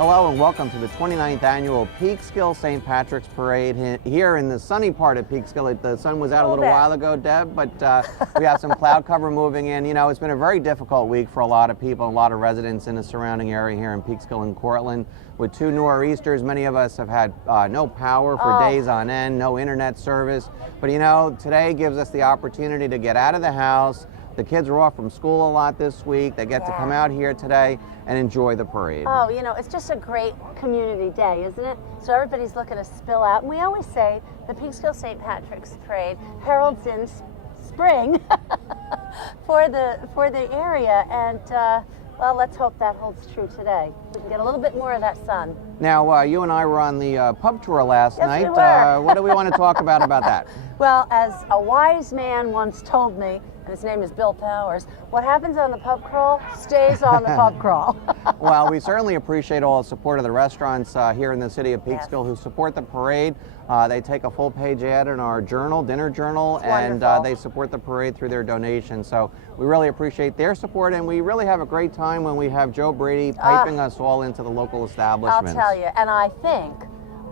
Hello and welcome to the 29th annual Peekskill St. Patrick's Parade here in the sunny part of Peekskill. The sun was out a little while ago, Deb, but we have some cloud cover moving in. You know, it's been a very difficult week for a lot of people, a lot of residents in the surrounding area here in Peekskill and Cortland. With 2 nor'easters, many of us have had no power for days on end, no internet service. But you know, today gives us the opportunity to get out of the house. The kids are off from school a lot this week. They get to come out here today and enjoy the parade. Oh, you know, it's just a great community day, isn't it? So everybody's looking to spill out. And we always say the Peekskill St. Patrick's Parade heralds in spring for the area. And, well, let's hope that holds true today. We can get a little bit more of that sun. Now, you and I were on the pub tour last night. We were. What do we want to talk about that? Well, as a wise man once told me, and his name is Bill Powers, what happens on the pub crawl stays on the pub crawl. Well, we certainly appreciate all the support of the restaurants here in the city of Peekskill who support the parade. They take a full-page ad in our journal, dinner journal, and they support the parade through their donations. So we really appreciate their support, and we really have a great time when we have Joe Brady piping us all into the local establishments. I'll tell you, and I think,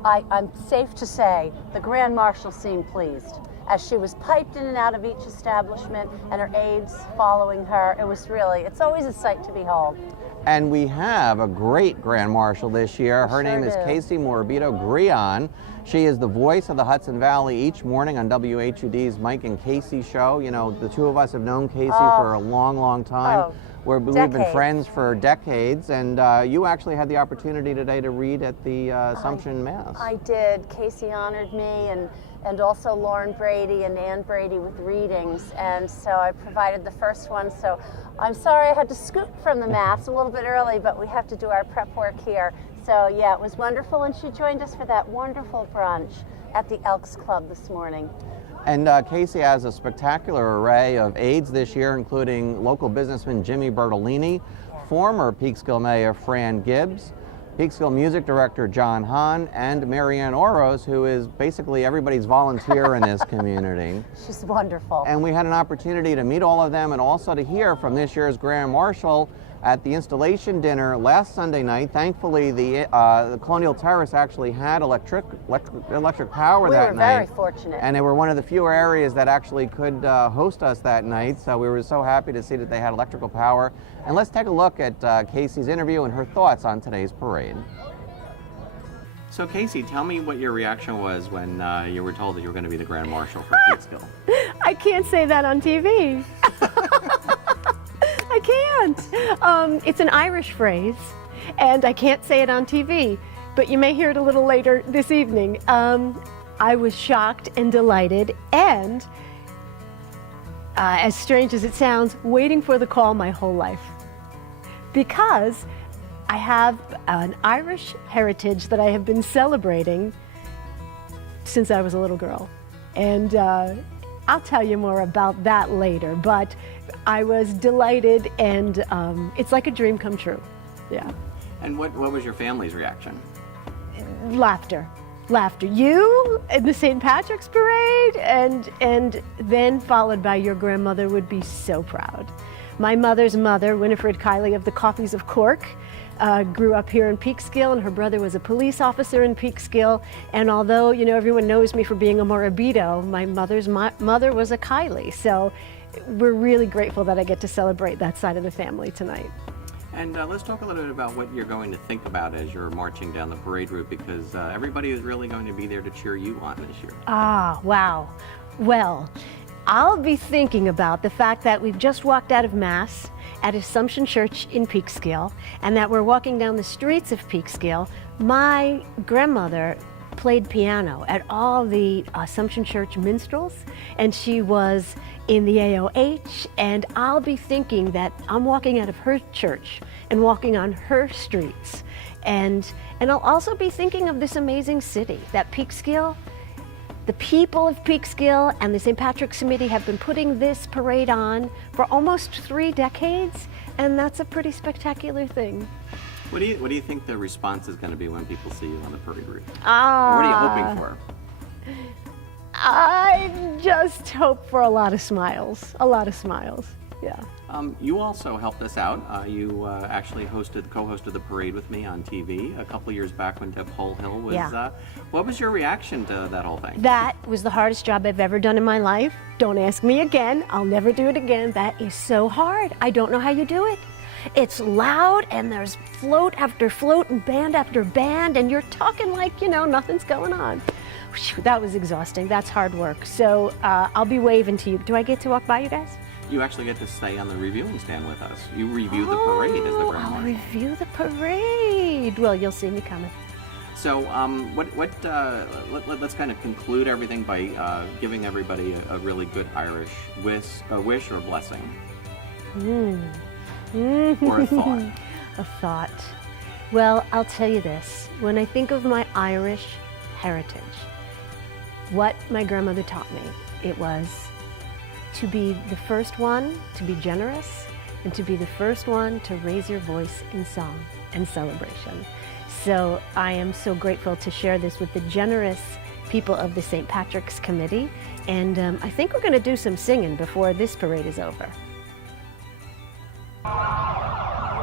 I'm safe to say, the Grand Marshal seemed pleased. As she was piped in and out of each establishment and her aides following her, it's always a sight to behold. And we have a great Grand Marshal this year. Her name is Kacey Morabito Grean. She is the voice of the Hudson Valley each morning on WHUD's Mike and Kacey show. You know, the two of us have known Kacey for a long, long time. We've been friends for decades, and you actually had the opportunity today to read at the Assumption Mass. I did. Kacey honored me, and also Lauren Brady and Ann Brady with readings, and so I provided the first one. So I'm sorry I had to scoot from the Mass a little bit early, but we have to do our prep work here. So yeah, it was wonderful, and she joined us for that wonderful brunch at the Elks Club this morning. And Kacey has a spectacular array of aides this year, including local businessman Jimmy Bertonline, former Peekskill Mayor Fran Gibbs, Peekskill Music Director John Hahn, and Marianne Oros, who is basically everybody's volunteer in this community. She's wonderful. And we had an opportunity to meet all of them and also to hear from this year's Grand Marshal at the installation dinner last Sunday night. Thankfully, the Colonial Terrace actually had electric power that night. We were very fortunate. And they were one of the fewer areas that actually could host us that night, so we were so happy to see that they had electrical power. And let's take a look at Kacey's interview and her thoughts on today's parade. So Kacey, tell me what your reaction was when you were told that you were going to be the Grand Marshal for Peekskill. I can't say that on TV. I can't. It's an Irish phrase, and I can't say it on TV, but you may hear it a little later this evening. I was shocked and delighted, and as strange as it sounds, waiting for the call my whole life. Because I have an Irish heritage that I have been celebrating since I was a little girl. And I'll tell you more about that later, but I was delighted, and it's like a dream come true. Yeah. And what was your family's reaction? Laughter. Laughter. You in the St. Patrick's Parade, and then followed by your grandmother would be so proud. My mother's mother, Winifred Kiley of the Coffees of Cork, grew up here in Peekskill, and her brother was a police officer in Peekskill. And although, you know, everyone knows me for being a Morabito, my mother's mother was a Kiley. So we're really grateful that I get to celebrate that side of the family tonight. And let's talk a little bit about what you're going to think about as you're marching down the parade route, because everybody is really going to be there to cheer you on this year. Ah, wow. Well, I'll be thinking about the fact that we've just walked out of Mass at Assumption Church in Peekskill, and that we're walking down the streets of Peekskill. My grandmother played piano at all the Assumption Church minstrels, and she was in the AOH, and I'll be thinking that I'm walking out of her church and walking on her streets. And I'll also be thinking of this amazing city, that Peekskill. The people of Peekskill and the St. Patrick's Committee have been putting this parade on for almost 3 decades, and that's a pretty spectacular thing. What do you think the response is going to be when people see you on the parade route? What are you hoping for? I just hope for a lot of smiles, a lot of smiles. Yeah. You also helped us out. You actually co-hosted the parade with me on TV a couple of years back when Deb Hill was. Yeah. What was your reaction to that whole thing? That was the hardest job I've ever done in my life. Don't ask me again. I'll never do it again. That is so hard. I don't know how you do it. It's loud, and there's float after float and band after band, and you're talking like, nothing's going on. Whew, that was exhausting. That's hard work. So I'll be waving to you. Do I get to walk by you guys? You actually get to stay on the reviewing stand with us. You review the parade as the Grand I'll Marshal. review the parade. Well, you'll see me coming. So let's kind of conclude everything by giving everybody a really good Irish wish or blessing. Or a thought. A thought. Well, I'll tell you this. When I think of my Irish heritage, what my grandmother taught me, it was to be the first one to be generous and to be the first one to raise your voice in song and celebration. So I am so grateful to share this with the generous people of the St. Patrick's Committee, and I think we're going to do some singing before this parade is over.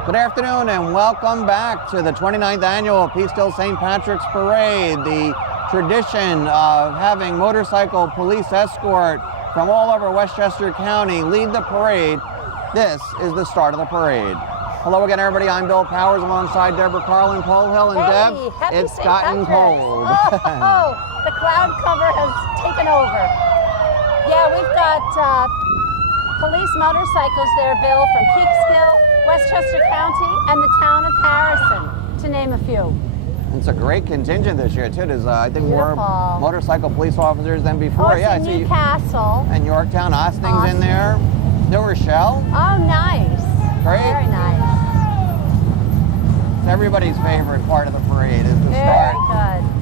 Good afternoon and welcome back to the 29th annual Peekskill St. Patrick's Parade. The tradition of having motorcycle police escort from all over Westchester County lead the parade. This is the start of the parade. Hello again, everybody. I'm Bill Powers alongside Deborah Carlin, Paul Hill, and Deb. Happy It's St. gotten Patrick's. cold. The cloud cover has taken over. Yeah, we've got police motorcycles there, Bill, from Peekskill, Westchester County, and the town of Harrison, to name a few. It's a great contingent this year, too. There's, I think, more Beautiful. motorcycle police officers than before. Oh, I see Newcastle. And Yorktown, Austin's in there. New Rochelle. Oh, nice. Great. Very nice. It's everybody's favorite part of the parade is the Very start. good.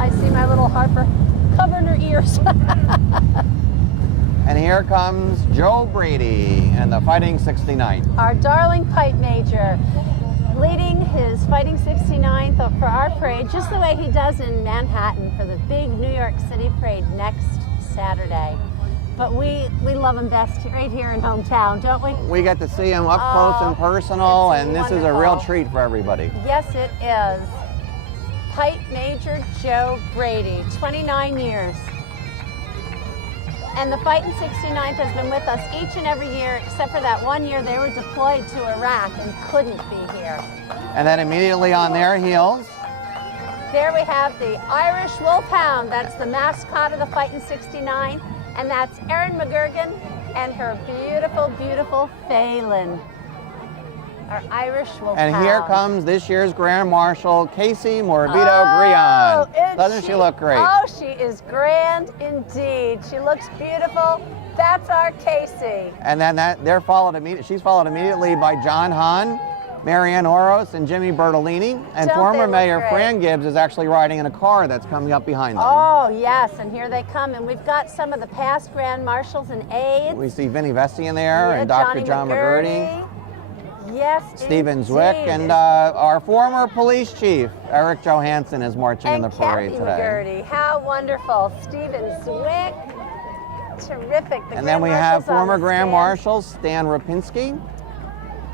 I see my little Harper covering her ears. And here comes Joe Brady and the Fighting 69th. Our darling pipe major, leading his Fighting 69th for our parade, just the way he does in Manhattan for the big New York City parade next Saturday. But we love him best right here in hometown, don't we? We get to see him up close and personal, and this is a real wonderful. treat for everybody. Yes, it is. Pipe Major Joe Brady, 29 years. And the Fighting 69th has been with us each and every year, except for that one year they were deployed to Iraq and couldn't be here. And then immediately on their heels, There we have the Irish Wolfhound. That's the mascot of the Fighting 69. And that's Erin McGurgan and her beautiful, beautiful Phelan. Our Irish Wolfhound. and here comes this year's Grand Marshal, Kacey Morabito Grean. Doesn't she look great? Oh, she is grand indeed. She looks beautiful. That's our Kacey. And then she's followed immediately by John Hahn, Marianne Oros, and Jimmy Bertonline. And Don't former they look Mayor great? Fran Gibbs is actually riding in a car that's coming up behind them. Oh, yes, and here they come. And we've got some of the past Grand Marshals and aides. We see Vinnie Vesti in there, Yeah, and Dr. Johnny John McGurty, Yes, Stephen Zwick, indeed. and our former police chief, Eric Johansson, is marching in the parade Kathy today. McGurty. How wonderful. Stephen Zwick. Terrific. The And then Grand we have Marshals on former the Grand stand. Marshal Stan Rapinski.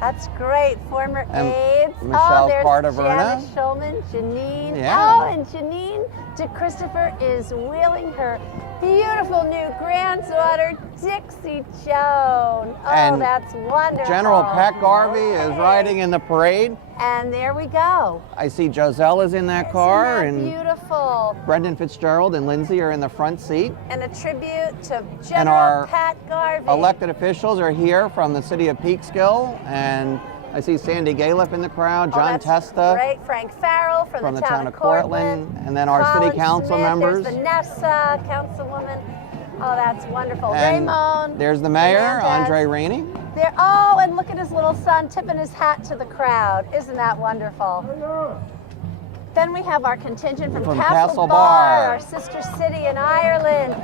That's great. Former And aides. Michelle there's Cartaverna. Janice Schulman, Janine. Yeah. Oh, and Janine DeChristopher is wheeling her beautiful new granddaughter, Dixie Joan. Oh, And that's wonderful. General Pat Garvey is riding in the parade. And there we go. I see Joselle is in that car, Isn't that and beautiful? Brendan Fitzgerald and Lindsay are in the front seat. And a tribute to And General our Pat Garvey. elected officials are here from the city of Peekskill, and I see Sandy Galiff in the crowd, John that's Testa Great. Frank Farrell from the town of Cortland. and then our city Colin council Smith, members. There's Vanessa, councilwoman. Oh, that's wonderful. And Raymond. there's the mayor, Hernandez. Andre Rainey. There. Oh, and look at his little son tipping his hat to the crowd. Isn't that wonderful? Then we have our contingent from Castlebar, Castlebar. our sister city in Ireland.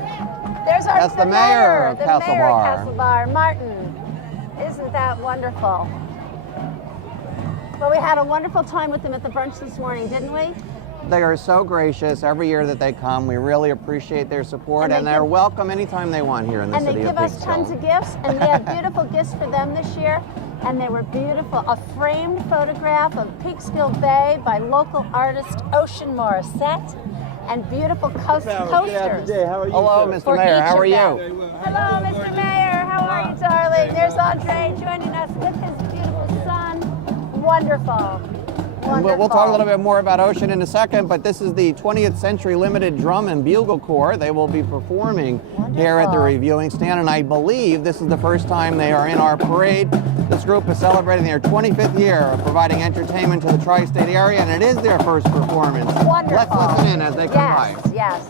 There's our That's the mayor of the mayor of Castlebar. Castlebar, Martin. Isn't that wonderful? Well, we had a wonderful time with them at the brunch this morning, didn't we? They are so gracious every year that they come. We really appreciate their support, and they're welcome anytime they want here in the city of Peekskill. And they give us tons of gifts, and we have beautiful gifts for them this year. And they were beautiful. A framed photograph of Peekskill Bay by local artist Ocean Morissette, and beautiful posters. Hello, Mr. Mayor. How are you? Hello, Mr. Mayor. How are you, darling? There's Andre joining us with his beautiful son. Wonderful. And we'll talk a little bit more about Ocean in a second, but this is the 20th Century Limited Drum and Bugle Corps. They will be performing here at the reviewing stand, and I believe this is the first time they are in our parade. This group is celebrating their 25th year of providing entertainment to the tri-state area, and it is their first performance. Wonderful. Let's listen in as they come by. Yes.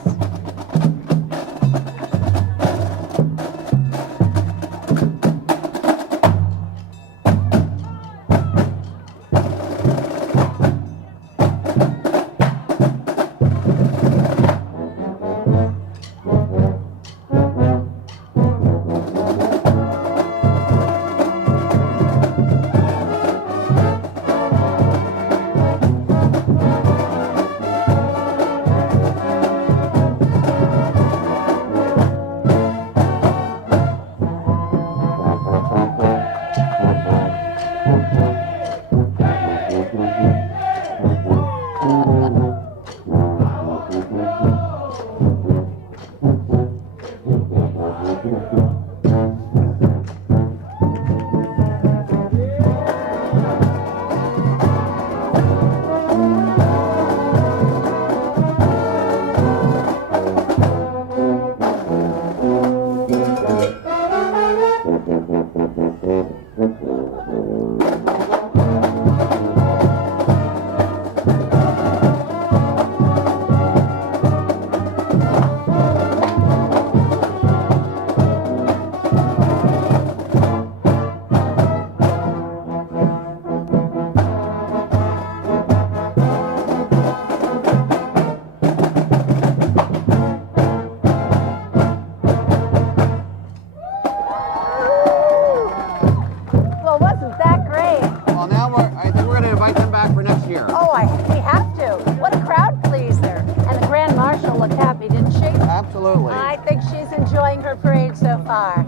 We have to. What a crowd pleaser. And the Grand Marshal looked happy, didn't she? Absolutely. I think she's enjoying her parade so far.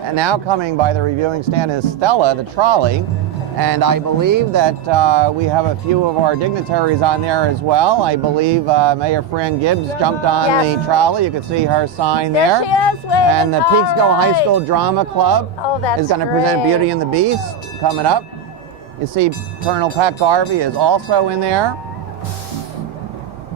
And now coming by the reviewing stand is Stella, the trolley. And I believe that we have a few of our dignitaries on there as well. I believe Mayor Fran Gibbs jumped on the trolley. You can see her sign there. There she is, waving. And the Peekskill High School Drama Club is going to present Beauty and the Beast coming up. You see Colonel Pat Garvey is also in there.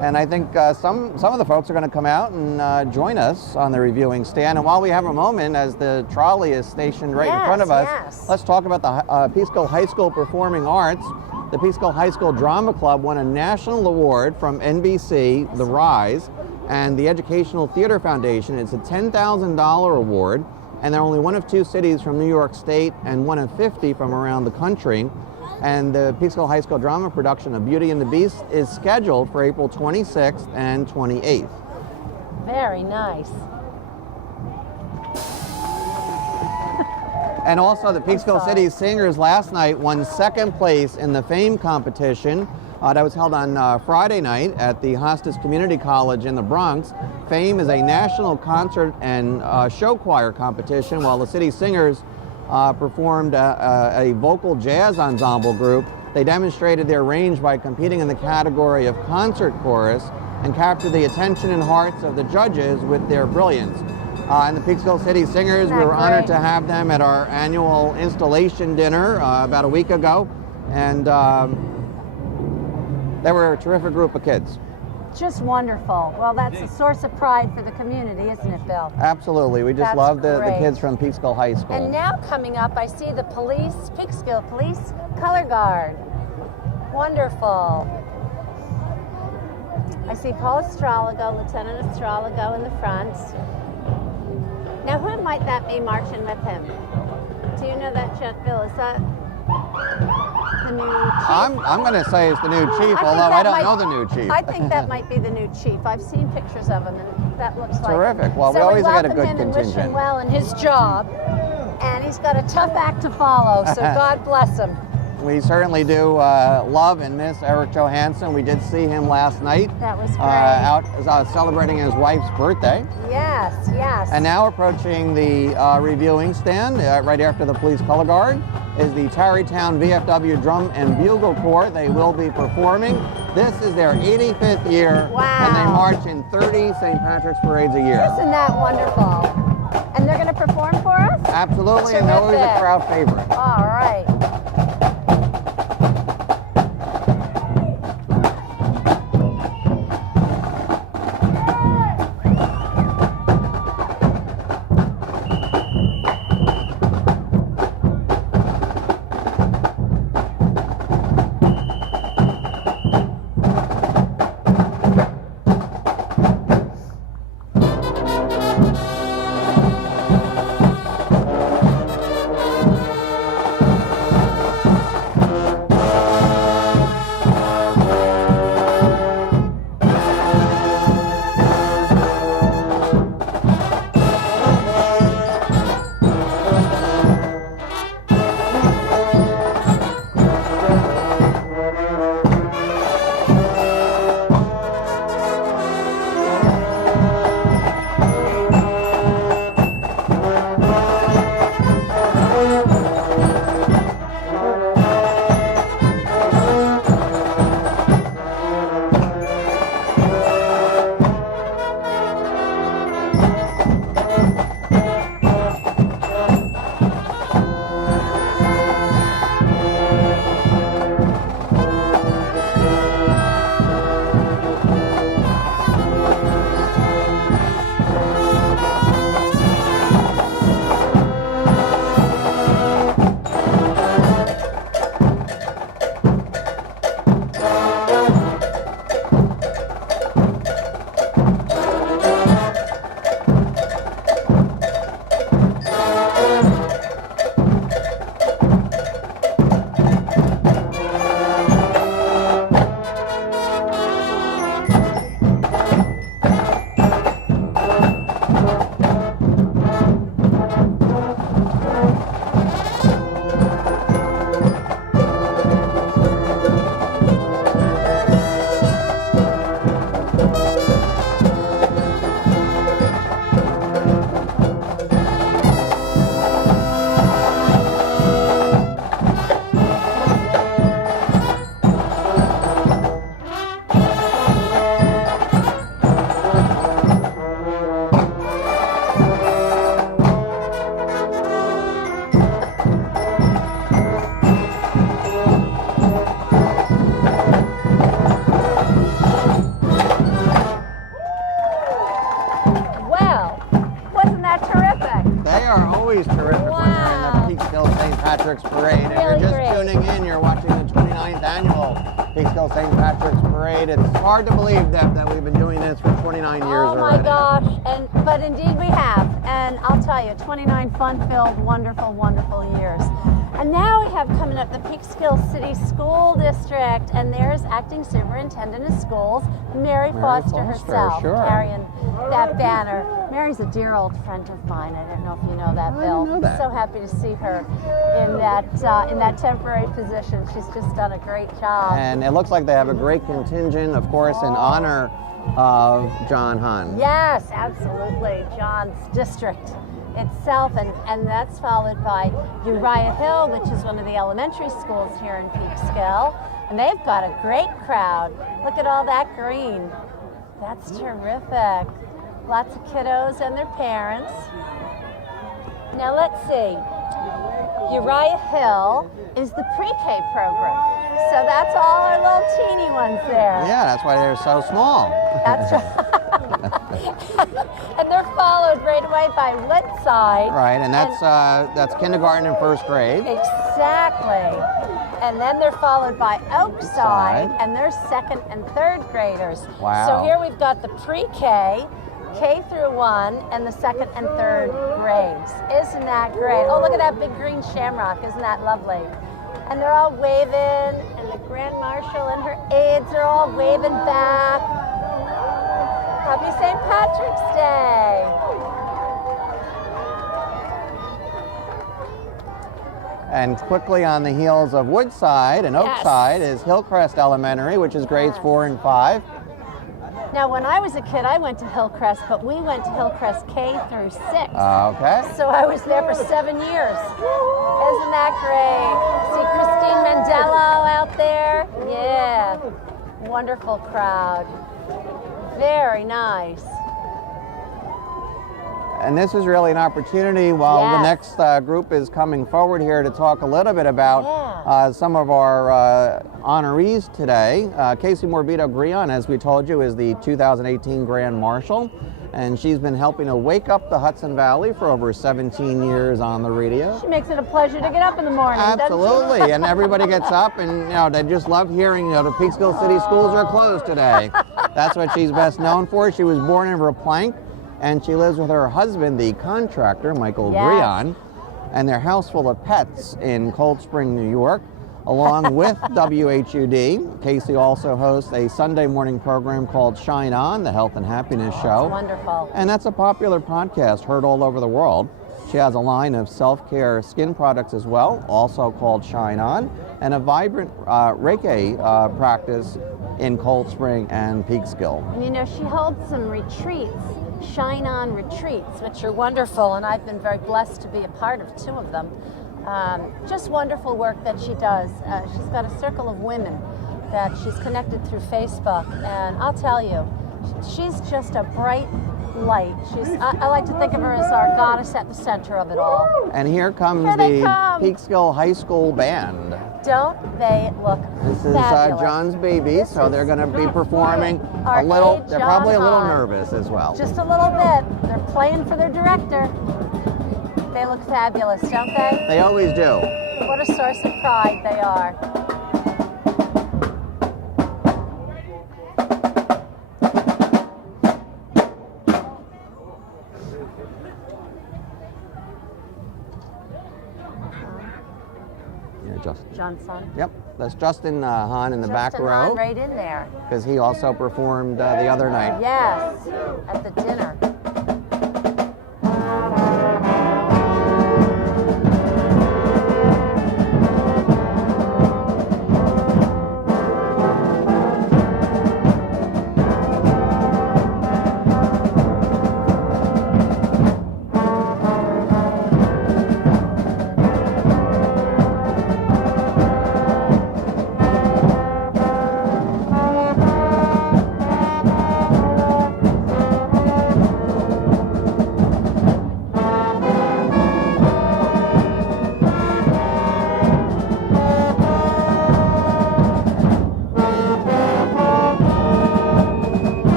And I think some of the folks are going to come out and join us on the reviewing stand. And while we have a moment, as the trolley is stationed right in front of us, let's talk about the Peekskill High School Performing Arts. The Peekskill High School Drama Club won a national award from NBC, The Rise, and the Educational Theater Foundation. It's a $10,000 award, and they're only one of 2 cities from New York State and one of 50 from around the country. And the Peekskill High School drama production of Beauty and the Beast is scheduled for April 26th and 28th. Very nice. And also the Peekskill City Singers last night won 2nd place in the Fame competition that was held on Friday night at the Hostas Community College in the Bronx. Fame is a national concert and show choir competition, while the City Singers performed a vocal jazz ensemble group. They demonstrated their range by competing in the category of concert chorus and captured the attention and hearts of the judges with their brilliance. And the Peekskill City Singers, we were honored to have them at our annual installation dinner about a week ago, and they were a terrific group of kids. Just wonderful. Well, that's a source of pride for the community, isn't it, Bill? Absolutely. We just love the kids from Peekskill High School. And now coming up, I see the police, Peekskill Police Color Guard. Wonderful. I see Paul Astrologo, Lieutenant Astrologo in the front. Now, who might that be marching with him? Do you know that yet, Bill? Is that the new chief? I'm going to say it's the new chief, although I don't know the new chief. I think that might be the new chief. I've seen pictures of him, and that looks like terrific. Well, we always get a good contingent. And wish him well in his job, and he's got a tough act to follow. So God bless him. We certainly do love and miss Eric Johansson. We did see him last night. That was great. Out celebrating his wife's birthday. Yes, yes. And now approaching the reviewing stand, right after the police color guard, is the Tarrytown VFW Drum and Bugle Corps. They will be performing. This is their 85th year. Wow. And they march in 30 St. Patrick's parades a year. Isn't that wonderful? And they're going to perform for us? Absolutely, and they're always a Terrific. crowd favorite. All right. always terrific when you're in the Peekskill St. Patrick's Parade. If Really you're just great. tuning in, you're watching the 29th annual Peekskill St. Patrick's Parade. It's hard to believe, Deb, that we've been doing this for 29 years already. Oh my gosh, but indeed we have. And I'll tell you, 29 fun-filled, wonderful, wonderful years. And now we have coming up the Peekskill City School District, and there's Acting Superintendent of Schools, Mary Foster herself, sure. carrying that banner. Mary's a dear old friend of mine. I don't know if you know that, Bill. I didn't know that. So happy to see her in that temporary position. She's just done a great job. And it looks like they have a great contingent, of course, in honor of John Hahn. Yes, absolutely. John's district itself, and that's followed by Uriah Hill, which is one of the elementary schools here in Peekskill. And they've got a great crowd. Look at all that green. That's terrific. Lots of kiddos and their parents. Now let's see. Uriah Hill is the pre-K program. So that's all our little teeny ones there. Yeah, that's why they're so small. That's right. And they're followed right away by Woodside. Right, and that's kindergarten and first grade. Exactly. And then they're followed by Oakside, Side. and they're second and third graders. Wow. So here we've got the pre-K, K through 1, and the second and third grades. Isn't that great? Oh, look at that big green shamrock. Isn't that lovely? And they're all waving, and the Grand Marshal and her aides are all waving back. Happy St. Patrick's Day. And quickly on the heels of Woodside and Oakside is Hillcrest Elementary, which is grades 4 and 5. Now, when I was a kid, I went to Hillcrest, but we went to Hillcrest K through 6. Okay. So I was there for 7 years. Isn't that great? See Christine Mandello out there? Yeah. Wonderful crowd. Very nice. And this is really an opportunity while the next group is coming forward here to talk a little bit about some of our honorees today. Kacey Morabito Grean, as we told you, is the 2018 Grand Marshal, and she's been helping to wake up the Hudson Valley for over 17 years on the radio. She makes it a pleasure to get up in the morning. Absolutely, and everybody gets up, and they just love hearing the Peekskill City schools are closed today. That's what she's best known for. She was born in Verplank, and she lives with her husband, the contractor, Michael Grean, and their house full of pets in Cold Spring, New York, along with WHUD. Kacey also hosts a Sunday morning program called Shine On, the health and happiness show. That's wonderful. And that's a popular podcast heard all over the world. She has a line of self-care skin products as well, also called Shine On, and a vibrant Reiki practice in Cold Spring and Peekskill. And she holds some retreats, Shine On retreats, which are wonderful, and I've been very blessed to be a part of 2 of them. Just wonderful work that she does. She's got a circle of women that she's connected through Facebook, and I'll tell you, she's just a bright light. I like to think of her as our goddess at the center of it all. And here comes the Peekskill High School Band. Don't they look This is fabulous? John's baby, so they're going to be performing Our a little. aide, They're probably a little Hahn. nervous as well. Just a little bit. They're playing for their director. They look fabulous, don't they? They always do. What a source of pride they are. Justin. Johnson. Yep, that's Justin Hahn in the back Justin row. Hahn right in there. Because he also performed the other night. Yes, at the dinner.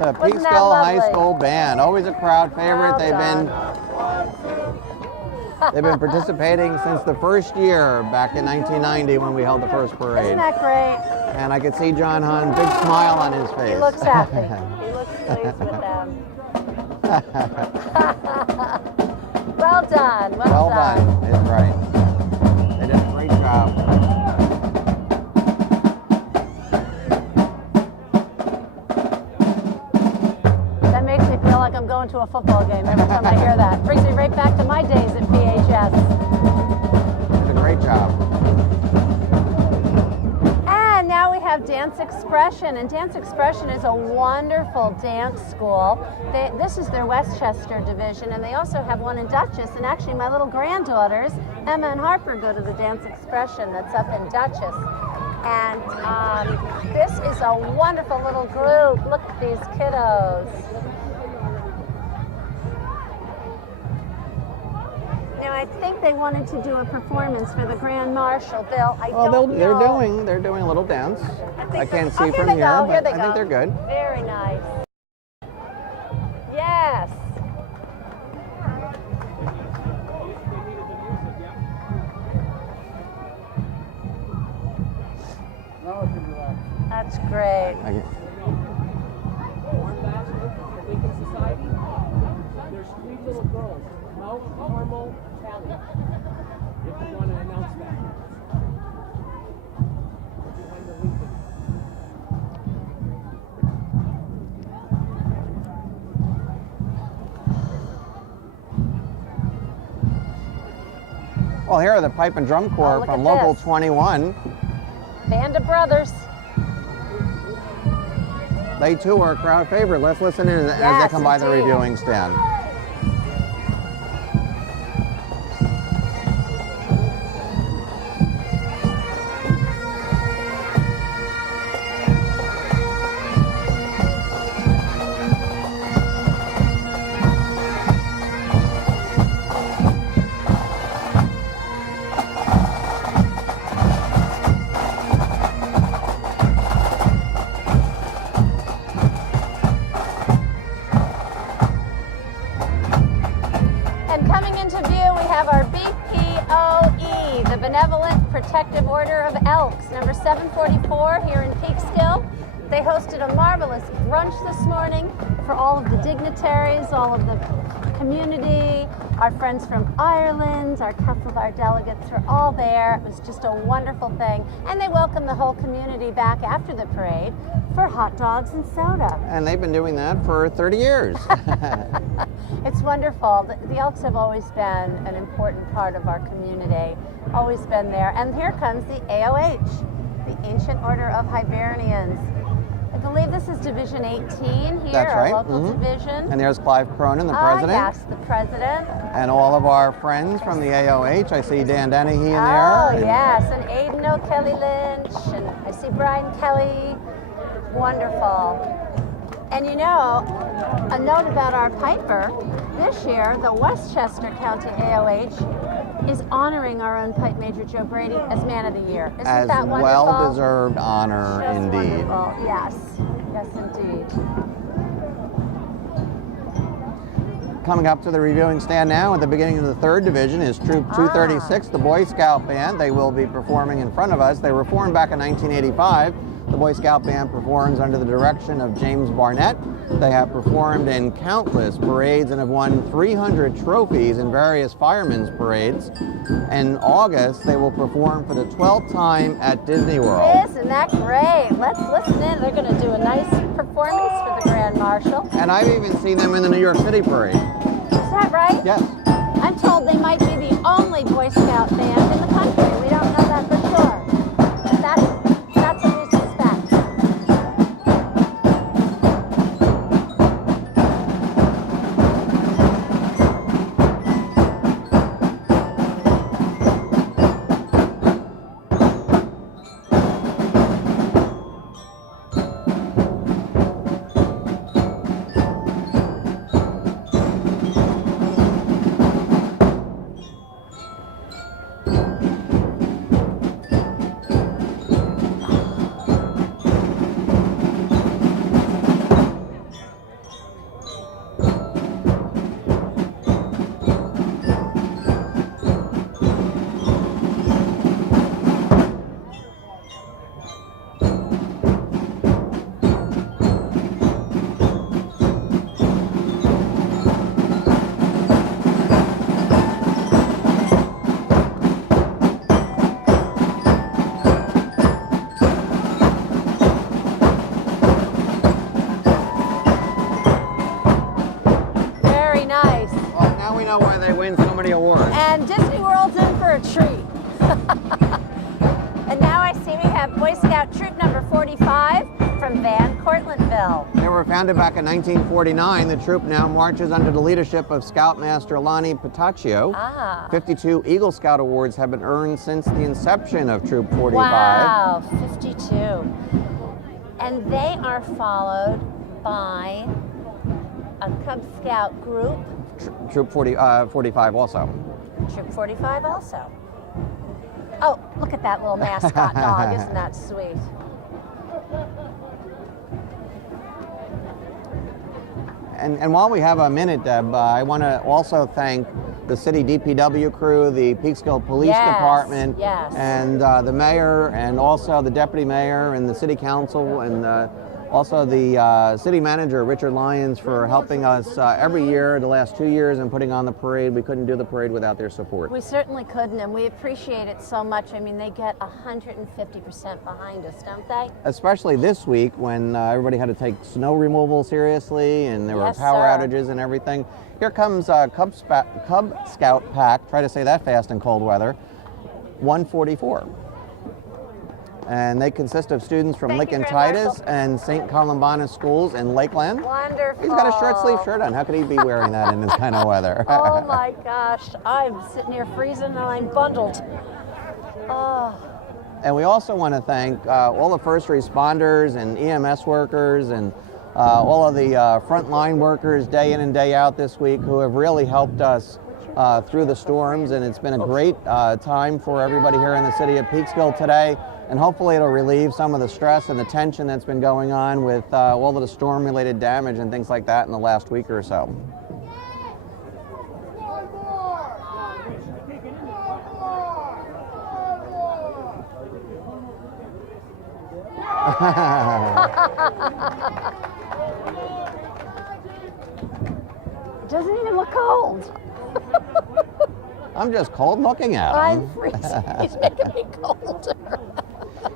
The Peekskill High School Band, always a crowd favorite. They've been They've been participating since the first year back in 1990 when we held the first parade. Isn't that great? And I could see John Hahn, big smile on his face. He looks happy. He looks pleased with them. Well done. Well done. It's right. They did a great job. That makes me feel like I'm going to a football game every time I hear that. Brings me right back to my days at PHS. They did a great job. And now we have Dance Expression, and Dance Expression is a wonderful dance school. This is their Westchester division, and they also have one in Dutchess, and actually my little granddaughters, Emma and Harper, go to the Dance Expression that's up in Dutchess. And this is a wonderful little group. Look at these kiddos. Now, I think they wanted to do a performance for the Grand Marshal, Bill. I don't know. They're doing a little dance. I can't see here from they here, go. but Here they I go. think they're good. Very nice. Yes. That's great. There's 3 little girls, Mount Carmel, Cali. If you want to announce that. Behind the Lincoln. Well, here are the Pipe and Drum Corps look from at Local this. 21. Band of Brothers. They too are a crowd favorite. Let's listen in as they come by the indeed. reviewing stand. And coming into view, we have our BPOE, the Benevolent Protective Order of Elks, number 744 here in Peekskill. They hosted a marvelous brunch this morning for all of the dignitaries, all of the community, our friends from Ireland, a couple of our delegates were all there. It was just a wonderful thing. And they welcomed the whole community back after the parade for hot dogs and soda. And they've been doing that for 30 years. It's wonderful. The Elks have always been an important part of our community, always been there. And here comes the AOH, the Ancient Order of Hibernians. I believe this is Division 18 here, That's right. our local division. And there's Clive Cronin, the president. Yes, the president. And all of our friends from the AOH. I see Dan Dennehy in there. Oh, and yes, and Aiden O'Kelly Lynch, and I see Brian Kelly. Wonderful. And you know, a note about our piper, this year, the Westchester County AOH is honoring our own Pipe Major Joe Brady as Man of the Year. Isn't as that wonderful? well-deserved honor Just indeed. wonderful. Yes, yes indeed. Coming up to the reviewing stand now at the beginning of the 3rd Division is Troop 236, the Boy Scout Band. They will be performing in front of us. They were formed back in 1985. The Boy Scout Band performs under the direction of James Barnett. They have performed in countless parades and have won 300 trophies in various firemen's parades. In August, they will perform for the 12th time at Disney World. Isn't that great? Let's listen in. They're going to do a nice performance for the Grand Marshal. And I've even seen them in the New York City parade. Is that right? Yes. I'm told they might be the only Boy Scout band in the country. We don't know that for sure. But that's what we suspect. know why they win so many awards. And Disney World's in for a treat. And now I see we have Boy Scout Troop number 45 from Van Cortlandville. They were founded back in 1949. The troop now marches under the leadership of Scoutmaster Lonnie Pataccio. 52 Eagle Scout Awards have been earned since the inception of Troop 45. Wow, 52. And they are followed by a Cub Scout group. Troop 45 also. Troop 45 also. Oh, look at that little mascot dog. Isn't that sweet? And while we have a minute, Deb, I want to also thank the city DPW crew, the Peekskill Police Department, and the mayor, and also the deputy mayor, and the city council, and also the city manager, Richard Lyons, for helping us every year, the last 2 years, and putting on the parade. We couldn't do the parade without their support. We certainly couldn't, and we appreciate it so much. I mean, they get 150% behind us, don't they? Especially this week when everybody had to take snow removal seriously, and there were power outages and everything. Here comes Cub Scout Pack, try to say that fast in cold weather, 144. And they consist of students from Lincoln Titus and St. Columbanus schools in Lakeland. Wonderful. He's got a short sleeve shirt on. How could he be wearing that in this kind of weather? Oh my gosh, I'm sitting here freezing and I'm bundled. Oh. And we also want to thank all the first responders and EMS workers and all of the frontline workers day in and day out this week who have really helped us through the storms. And it's been a great time for everybody here in the city of Peekskill today. And hopefully it'll relieve some of the stress and the tension that's been going on with all of the storm-related damage and things like that in the last week or so. It doesn't even look cold. I'm just cold looking at him. I'm freezing. He's making me colder.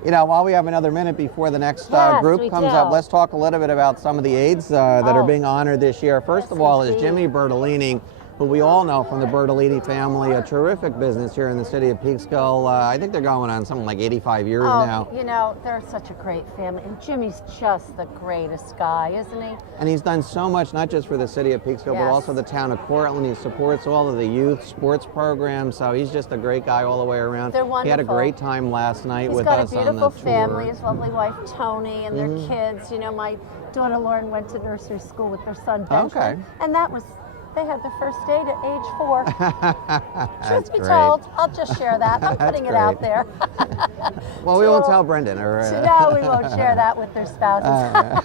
You know, while we have another minute before the next group comes up, let's talk a little bit about some of the aides that are being honored this year. First of all is Jimmy Bertonline, who we all know from the Bertolini family, a terrific business here in the city of Peekskill. I think they're going on something like 85 years now. You know, they're such a great family. And Jimmy's just the greatest guy, isn't he? And he's done so much, not just for the city of Peekskill, but also the town of Cortland. He supports all of the youth sports programs, so he's just a great guy all the way around. They're wonderful. He had a great time last night with us on the tour. He's got a beautiful family, his lovely wife Tony, and their kids. You know, my daughter Lauren went to nursery school with their son Benjamin. And that was... They had their first date at age 4. Truth be told, I'll just share that. I'm putting it out there. Well, we won't tell Brendan. No, we won't share that with their spouses.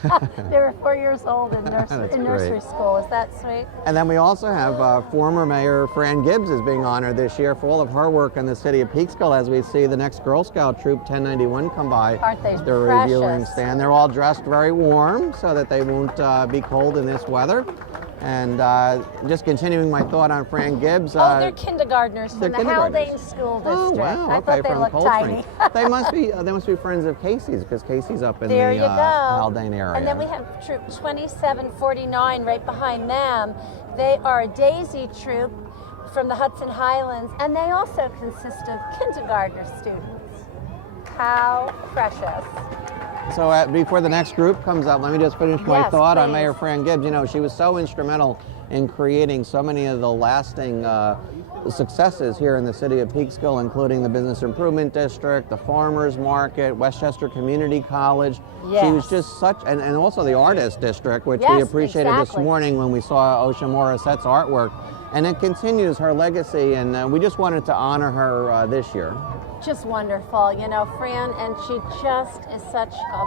They were 4 years old in nursery school. Is that sweet? And then we also have former Mayor Fran Gibbs is being honored this year for all of her work in the city of Peekskill as we see the next Girl Scout troop 1091 come by. Aren't they They're precious? reviewing stand. They're all dressed very warm so that they won't be cold in this weather. And just continuing my thought on Fran Gibbs. They're kindergartners from the Haldane School District. Oh, wow. I thought they looked tiny. they must be friends of Kacey's because Kacey's up in the Haldane area. And then we have Troop 2749 right behind them. They are a Daisy troop from the Hudson Highlands, and they also consist of kindergartner students. How precious. So before the next group comes up, let me just finish my thought on Mayor Fran Gibbs. You know, she was so instrumental in creating so many of the lasting successes here in the city of Peekskill, including the Business Improvement District, the Farmers Market, Westchester Community College. Yes. She was just such, and also the Artist District, which we appreciated this morning when we saw Osha Morissette's artwork. And it continues her legacy, and we just wanted to honor her this year. Just wonderful, you know, Fran, and she just is such a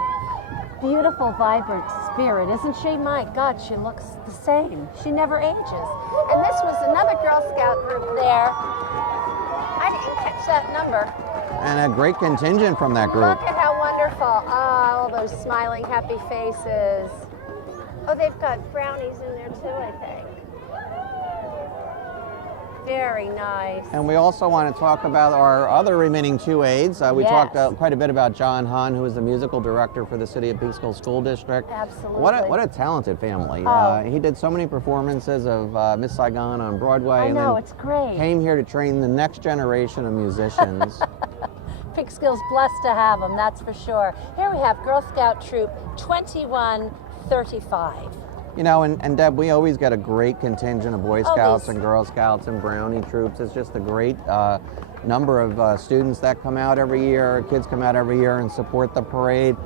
beautiful, vibrant spirit, isn't she? My God, she looks the same. She never ages. And this was another Girl Scout group there. I didn't catch that number. And a great contingent from that group. Look at how wonderful. Oh, all those smiling, happy faces. Oh, they've got brownies in there too, I think. Very nice. And we also want to talk about our other remaining 2 aides. We Yes. talked quite a bit about John Hahn, who is the musical director for the City of Peekskill School District. Absolutely. What a talented family. Oh. He did so many performances of Miss Saigon on Broadway. I and know, then it's great. came here to train the next generation of musicians. Peekskill's blessed to have them, that's for sure. Here we have Girl Scout Troop 2135. You know, and Deb, we always get a great contingent of Boy Scouts Always. and Girl Scouts and Brownie troops. It's just a great number of students that come out every year, kids come out every year and support the parade.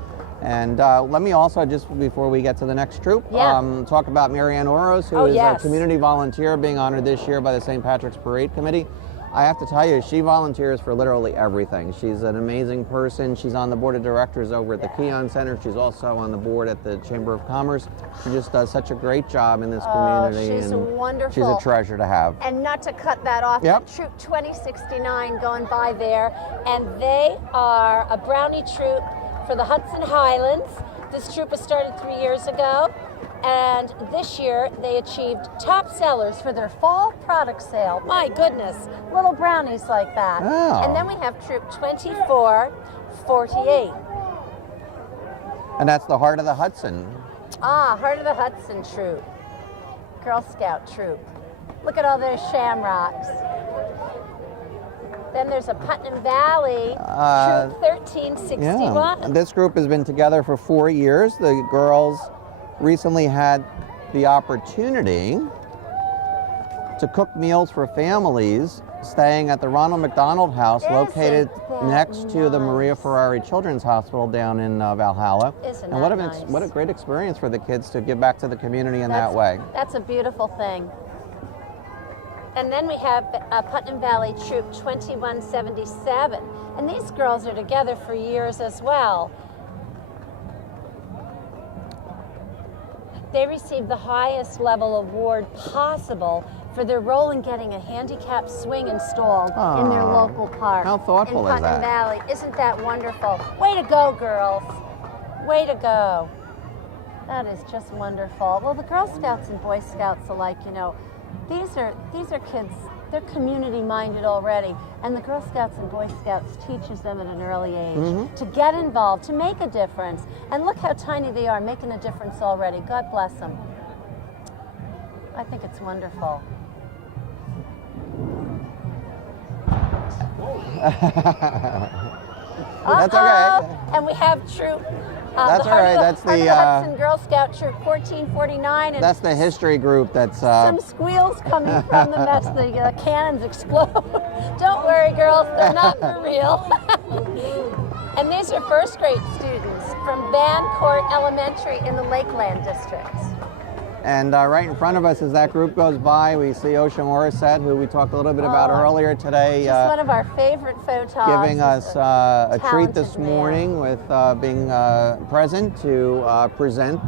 And let me also, just before we get to the next troop, talk about Marianne Oros, who is yes. a community volunteer being honored this year by the St. Patrick's Parade Committee. I have to tell you, she volunteers for literally everything. She's an amazing person. She's on the board of directors over at the Keon Center. She's also on the board at the Chamber of Commerce. She just does such a great job in this community. She's and wonderful. She's a treasure to have. And not to cut that off, Yep. Troop 2069 going by there, and they are a Brownie troop for the Hudson Highlands. This troop was started 3 years ago, and this year they achieved top sellers for their fall product sale. My goodness, little brownies like that. Oh. And then we have Troop 2448. And that's the Heart of the Hudson. Heart of the Hudson troop, Girl Scout troop. Look at all those shamrocks. Then there's a Putnam Valley, Troop 1361. Yeah. This group has been together for 4 years. The girls recently had the opportunity to cook meals for families staying at the Ronald McDonald House, located that next to the Maria nice? Ferrari Children's Hospital down in Valhalla. Isn't and what that a nice? what a great experience for the kids to give back to the community in that way. That's a beautiful thing. And then we have Putnam Valley Troop 2177. And these girls are together for years as well. They received the highest level award possible for their role in getting a handicap swing installed in their Aw, local park. how thoughtful in is Putnam that? Valley. Isn't that wonderful? Way to go, girls. Way to go. That is just wonderful. Well, the Girl Scouts and Boy Scouts alike, you know, these are kids, they're community minded already, and the Girl Scouts and Boy Scouts teaches them at an early age to get involved, to make a difference. And look how tiny they are, making a difference already. God bless them. I think it's wonderful. That's okay. And we have Troop. That's the all right. Heart of That's the the, Hudson Girl Scout Troop 1449. And That's the history group that's some squeals coming from the mess. The cannons explode. Don't worry, girls. They're not for real. And these are first grade students from Bancourt Elementary in the Lakeland District. And right in front of us, as that group goes by, we see Osha Morissette, who we talked a little bit about earlier today. Just one of our favorite photographs. Giving us a treat this talented man. morning with being present to present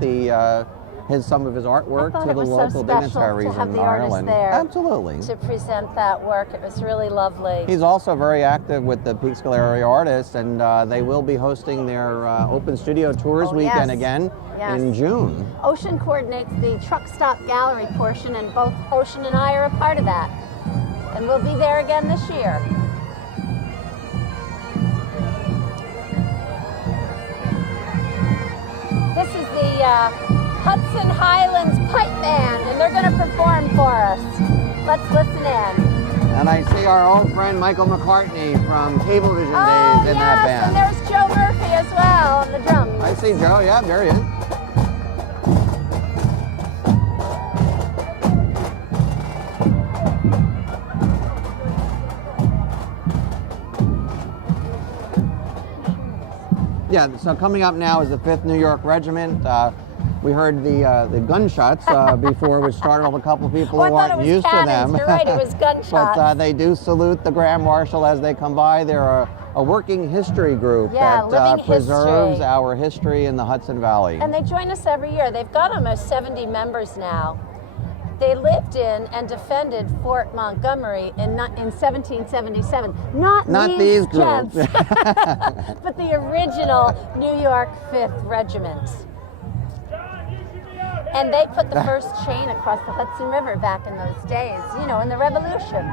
some of his artwork I thought to it the was local so special dignitaries to have in the artist Ireland. there Absolutely. to present that work. It was really lovely. He's also very active with the Peekskill area artists, and they will be hosting their open studio tours weekend yes. again Yes. in June. Ocean coordinates the truck stop gallery portion, and both Ocean and I are a part of that. And we'll be there again this year. This is the Hudson Highlands Pipe Band, and they're going to perform for us. Let's listen in. And I see our old friend Michael McCartney from Cablevision days in that band. And there's Joe Murphy as well on the drums. I see Joe, yeah, there he is. Yeah, so coming up now is the 5th New York Regiment. We heard the gunshots before, which startled a couple people who aren't used to them. You're right, it was gunshots. But they do salute the Grand Marshal as they come by. They're a working history group that living preserves history. our history in the Hudson Valley. And they join us every year. They've got almost 70 members now. They lived in and defended Fort Montgomery in 1777. Not these gents, groups. but the original New York 5th Regiment. And they put the first chain across the Hudson River back in those days, you know, in the Revolution.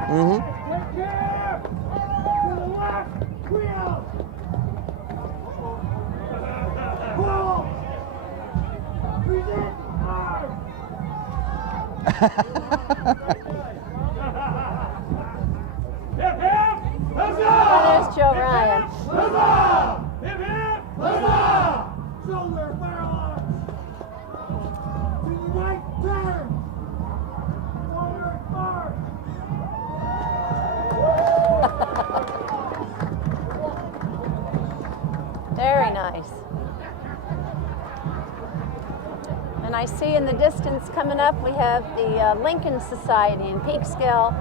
There's Joe Ryan. Shoulder firearms! To the right turn! Forward march! Very nice. And I see in the distance coming up, we have the Lincoln Society in Peekskill,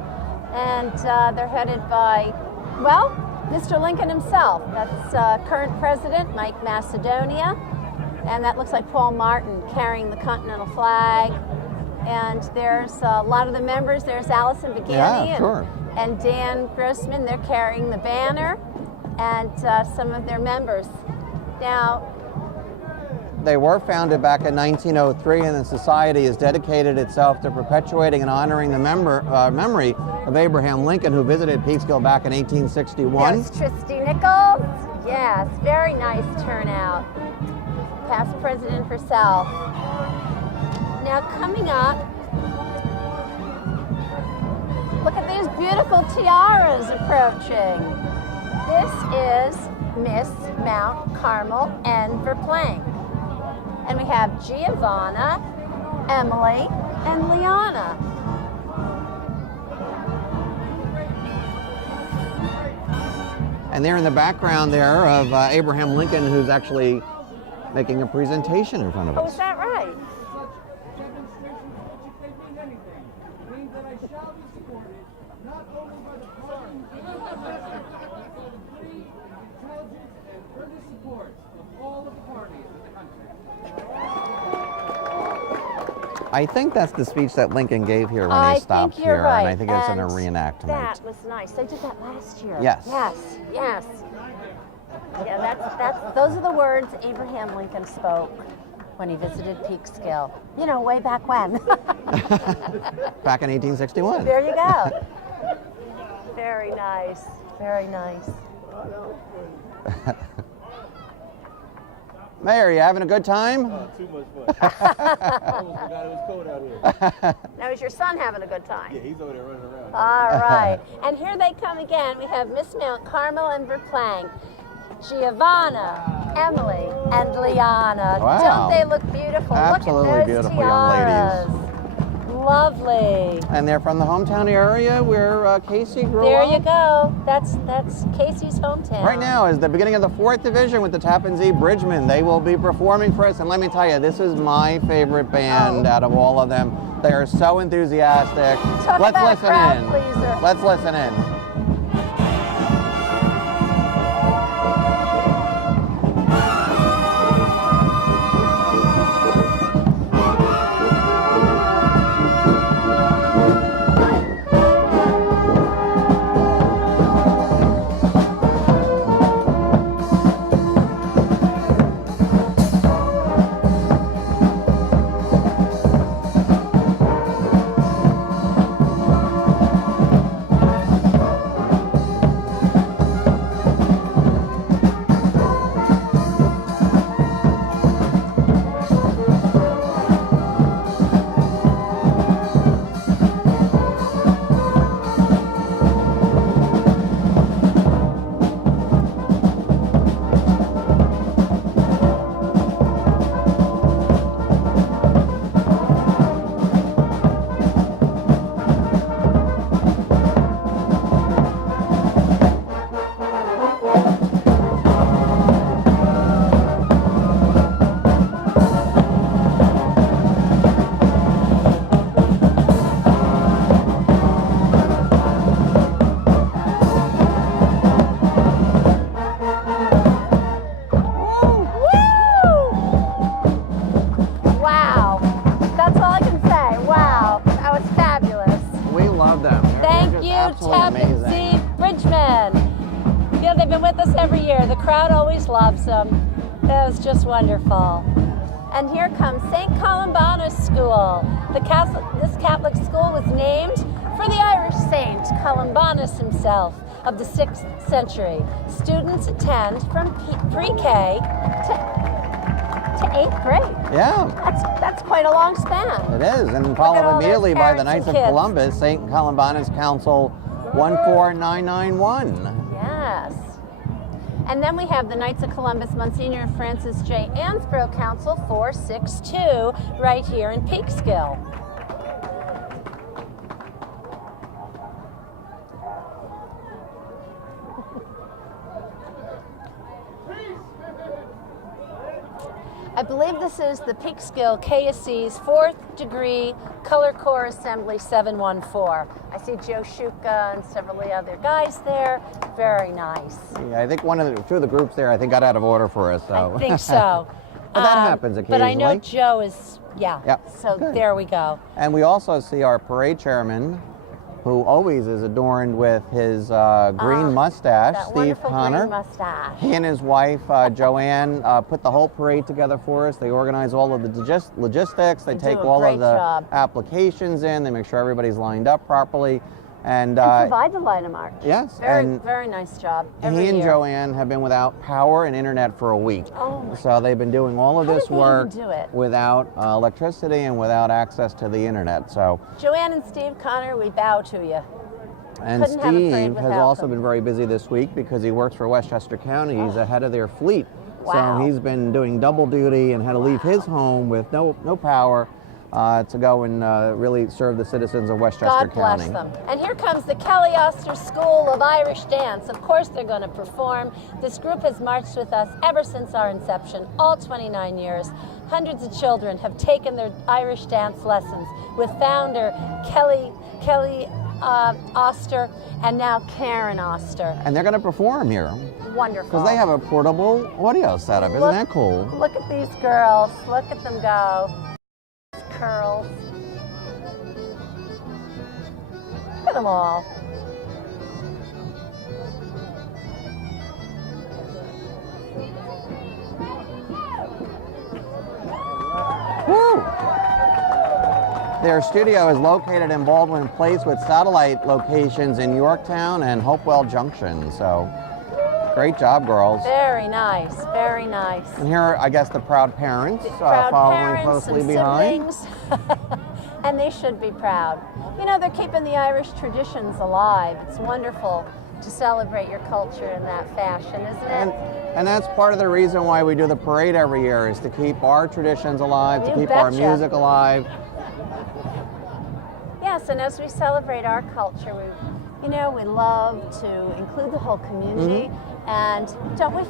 and they're headed by, well, Mr. Lincoln himself. That's current president, Mike Macedonia, and that looks like Paul Martin carrying the Continental flag. And there's a lot of the members. There's Allison Begani and Dan Grossman. They're carrying the banner, and some of their members. Now, they were founded back in 1903, and the society has dedicated itself to perpetuating and honoring the memory of Abraham Lincoln, who visited Peekskill back in 1861. Yes, Tristy Nichols. Yes, very nice turnout. Past president herself. Now coming up, look at these beautiful tiaras approaching. This is Miss Mount Carmel and Verplank. And we have Giovanna, Emily, and Liana. And there in the background there of Abraham Lincoln, who's actually making a presentation in front of Oh, us. is that right? Demonstration of which, if they mean anything, means that I shall be supported not only by the party, but by the free, intelligent, and earnest support of all of the parties in the country. I think that's the speech that Lincoln gave here when he stopped think you're here, right. and I think it's in a And reenactment. That was nice. They did that last year. Yes. Yes. Yes. Yeah, that's those are the words Abraham Lincoln spoke when he visited Peekskill. You know, way back when. Back in 1861. There you go. Very nice. Very nice. Mayor, you having a good time? Too much fun. I almost forgot it was cold out here. Now, is your son having a good time? Yeah, he's over there running around. All right. And here they come again. We have Miss Mount Carmel and Verplank, Giovanna, Emily, and Liana. Wow. Don't they look beautiful? Absolutely look at those beautiful young tiaras. Lovely. And they're from the hometown area where Kacey grew There up. you go. That's Kacey's hometown. Right now is the beginning of the 4th Division with the Tappan Zee Bridgemen. They will be performing for us, and let me tell you, this is my favorite band out of all of them. They are so enthusiastic. Talk Let's about a listen crowd in. pleaser. Let's listen in. They've been with us every year. The crowd always loves them. That was just wonderful. And here comes St. Columbano School. This Catholic school was named for the Irish saint Columbanus himself of the 6th century. Students attend from pre-K to 8th grade. Yeah. That's quite a long span. It is, and all followed those immediately by the parents Knights of and kids. Columbus, St. Columbanus Council 14991. Yes. And then we have the Knights of Columbus, Monsignor Francis J. Ansbro Council 462 right here in Peekskill. I believe this is the Peekskill KSC's 4th degree Color Corps Assembly 714. I see Joe Shuka and several of the other guys there. Very nice. Yeah, I think two of the groups there, I think, got out of order for us. So. I think so. But that happens occasionally. But I know Joe is, yeah. Yep. So Good. there we go. And we also see our parade chairman, who always is adorned with his green mustache, That Steve wonderful Connor. green mustache. He and his wife, Joanne, put the whole parade together for us. They organize all of the logistics. They They take do a all great of the job. applications in. They make sure everybody's lined up properly. And Provide the line of march. yes, Very, and very nice job. he every and year. Joanne have been without power and internet for a week. Oh my So they've been doing all of How this did they even work do it? without electricity and without access to the internet. So, Joanne and Steve Connor, we bow to you. and Couldn't have a parade Steve has without also them. been very busy this week because he works for Westchester County. He's the head of their fleet. Wow. So he's been doing double duty and had to leave his home with no power to go and really serve the citizens of Westchester God bless County. them. And here comes the Kelly Oster School of Irish Dance. Of course they're going to perform. This group has marched with us ever since our inception, all 29 years. Hundreds of children have taken their Irish dance lessons with founder Kelly Oster and now Karen Oster. And they're going to perform here Wonderful. because they have a portable audio setup. Isn't that cool? Look at these girls. Look at them go. Curls. Look at them all. Woo! Their studio is located in Baldwin Place with satellite locations in Yorktown and Hopewell Junction. So, great job, girls. Very nice, very nice. And here are, I guess, the proud parents Proud following parents closely and behind. siblings. And they should be proud. You know, they're keeping the Irish traditions alive. It's wonderful to celebrate your culture in that fashion, isn't it? And that's part of the reason why we do the parade every year, is to keep our traditions alive, to You keep our betcha. music alive. Yes, and as we celebrate our culture, we love to include the whole community. Mm-hmm. And don't we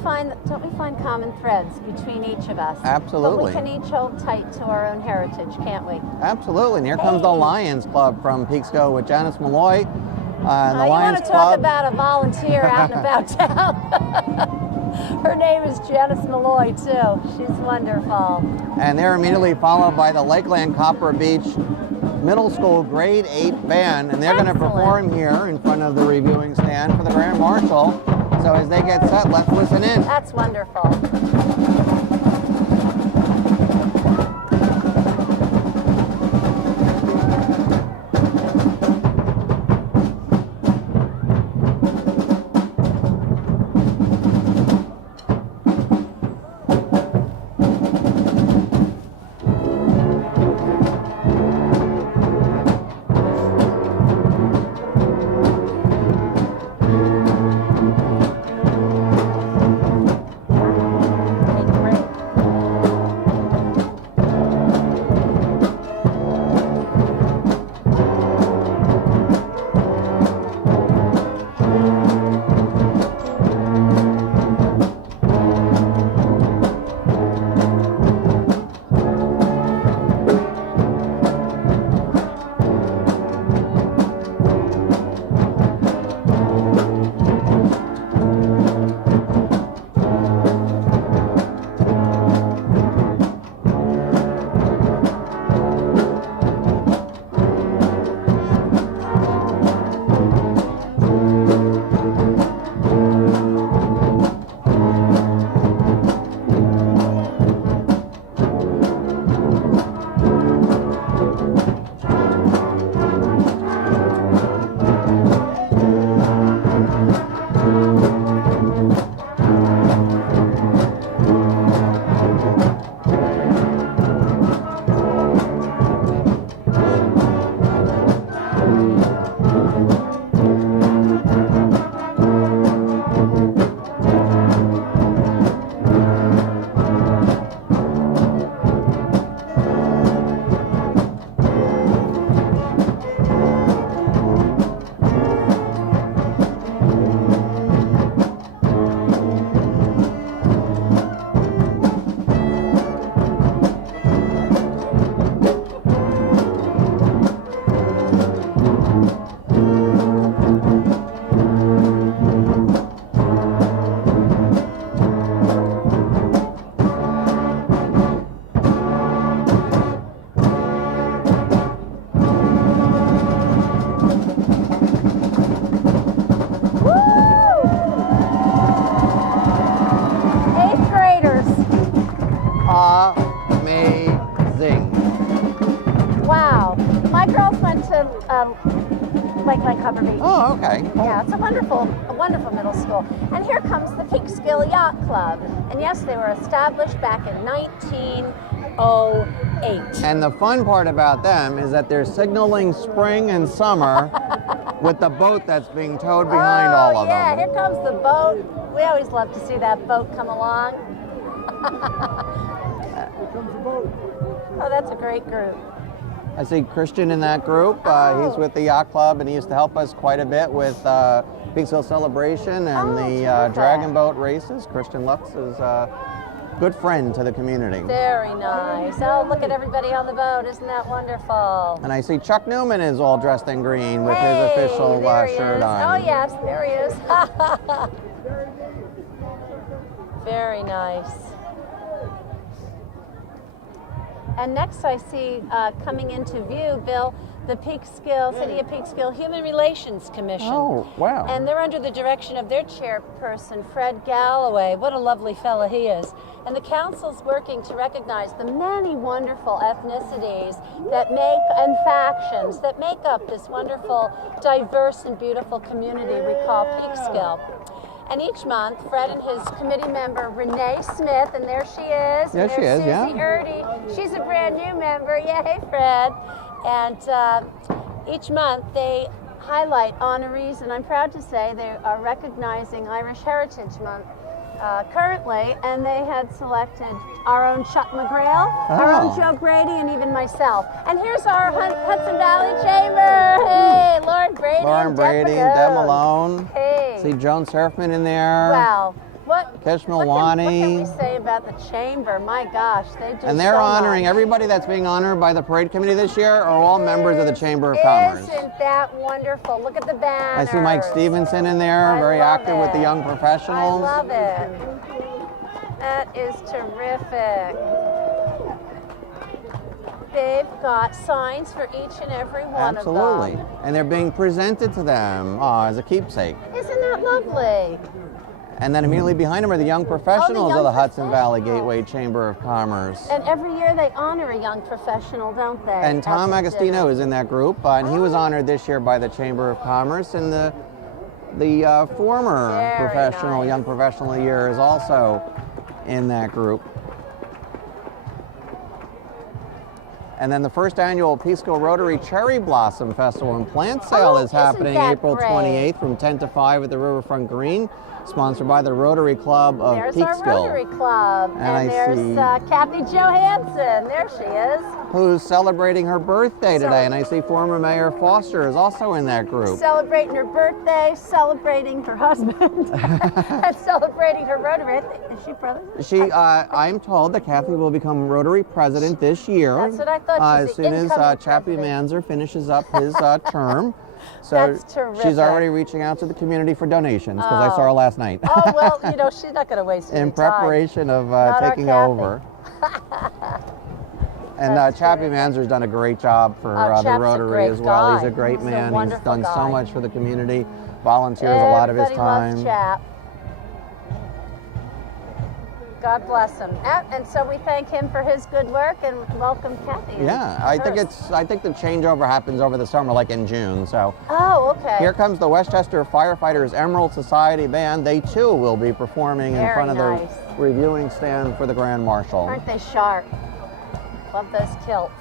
find common threads between each of us? Absolutely. But we can each hold tight to our own heritage, can't we? Absolutely. And here comes the Hey. Lions Club from Peekskill with Janice Malloy. And the You Lions want to talk Club. about a volunteer out and about town? Her name is Janice Malloy, too. She's wonderful. And they're immediately followed by the Lakeland Copper Beach Middle School Grade 8 Band. And they're going to Excellent. perform here in front of the reviewing stand for the Grand Marshal. So as they get set, let's listen in. That's wonderful. my girls went to Lakeland Cover Beach. Oh, okay. Yeah, it's a wonderful middle school. And here comes the Peekskill Yacht Club. And yes, they were established back in 1908. And the fun part about them is that they're signaling spring and summer with the boat that's being towed behind all of yeah, them. here comes the boat. We always love to see that boat come along. Here comes the boat. Oh, that's a great group. I see Christian in that group. He's with the yacht club, and he used to help us quite a bit with Peekskill Celebration and the terrific. dragon boat races. Christian Lutz is a good friend to the community. Very nice. Oh, look at everybody on the boat. Isn't that wonderful? And I see Chuck Newman is all dressed in green with Hey, his official there he shirt is. on. Oh, yes, there he is. Very nice. And next I see coming into view, Bill, the Peekskill, City of Peekskill Human Relations Commission. Oh, wow. And they're under the direction of their chairperson, Fred Galloway. What a lovely fella he is. And the council's working to recognize the many wonderful ethnicities that and factions that make up this wonderful, diverse and beautiful community we call Peekskill. And each month, Fred and his committee member, Renee Smith, and there she is. Yeah, she is, yeah. Susie Erdy. She's a brand new member. Yeah, hey, Fred. And each month they highlight honorees, and I'm proud to say they are recognizing Irish Heritage Month currently, and they had selected our own Chuck McGrail, our own Joe Grady, and even myself. And here's our Hudson Valley Chamber. Hey, Lauren Brady and Deb Malone. Hey. See Joan Surfman in there. Wow. What Kish can Milwani. we say about the chamber? My gosh, they do And they're so honoring much. everybody that's being honored by the parade committee this year are all members of the Chamber of Commerce. Isn't that wonderful? Look at the banners. I see Mike Stevenson in there, I very love active with the it. young professionals. I love it. That is terrific. They've got signs for each and every one Absolutely. of them. And they're being presented to them as a keepsake. Isn't that lovely? And then immediately behind them are the young professionals young of the Hudson Valley professionals. Gateway Chamber of Commerce. And every year they honor a young professional, don't they? And Tom at the Agostino dinner? is in that group, and he was honored this year by the Chamber of Commerce. And the former Very professional, nice. young professional of the year is also in that group. And then the first annual Peekskill Rotary Cherry Blossom Festival and Plant Sale Oh, is isn't happening that April great? 28th from 10 to 5 at the Riverfront Green, sponsored by the Rotary Club of There's Peekskill. our Rotary Club. And I there's see- Kathy Johansson. There she is. Who's celebrating her birthday today. And I see former Mayor Foster is also in that group. Celebrating her birthday, celebrating her husband, and celebrating her Rotary. Is she brother? I'm told that Kathy will become Rotary President this year. That's what I thought. As She's the soon as incoming Chappie president. Manzer finishes up his term. So That's she's terrific. already reaching out to the community for donations because I saw her last night. Oh, well, she's not going to waste any In time. preparation of Not our taking Kathy. over. And That's Chappie terrific. Manzer's done a great job for the Chapp's a Rotary great as well. He's guy. a great He's a man. He's wonderful done so guy. much for the community, volunteers a lot of his Everybody loves time. Chap. God bless him. And so we thank him for his good work and welcome Kathy. Yeah, I think the changeover happens over the summer, like in June. So Oh, okay. here comes the Westchester Firefighters Emerald Society Band. They too will be performing in Very front of nice. the reviewing stand for the Grand Marshal. Aren't they sharp? Love those kilts.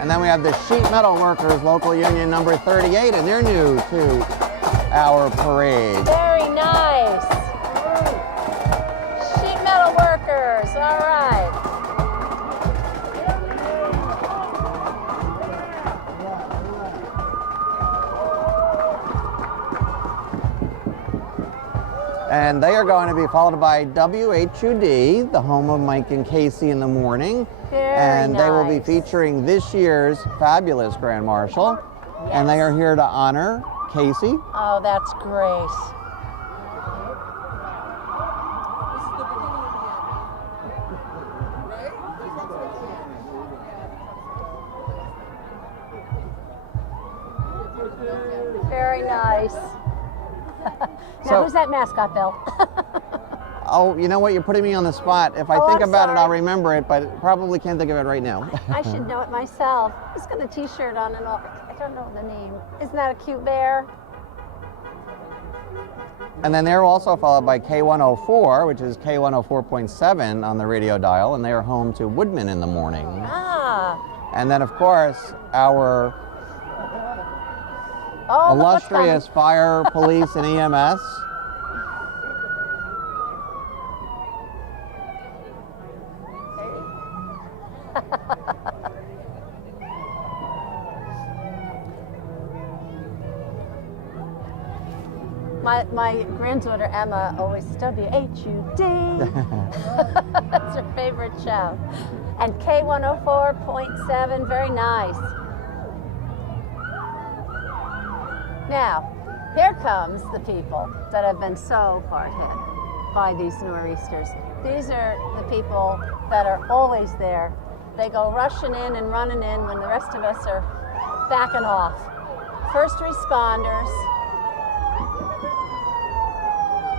And then we have the Sheet Metal Workers Local Union number 38 and their new 2-hour parade. Very nice. Sheet metal workers. All right. And they are going to be followed by WHUD, the home of Mike and Kacey in the morning. Very and they will be nice. featuring this year's fabulous Grand Marshal. And they are here to honor Kacey. Oh, that's great. nice. Now, So- who's that mascot, Bill? Oh, you know what? You're putting me on the spot. If I Oh, think I'm about it, I'll sorry. remember it, but probably can't think of it right now. I should know it myself. He's got a T-shirt on and all. I don't know the name. Isn't that a cute bear? And then they're also followed by K104, which is K104.7 on the radio dial, and they are home to Woodman in the morning. Ah. And then, of course, our Oh, look what's coming. illustrious fire, police, and EMS. My granddaughter Emma always WHUD. That's her favorite show. And K104.7, very nice. Now, here comes the people that have been so hard hit by these nor'easters. These are the people that are always there. They go rushing in and running in when the rest of us are backing off. First responders.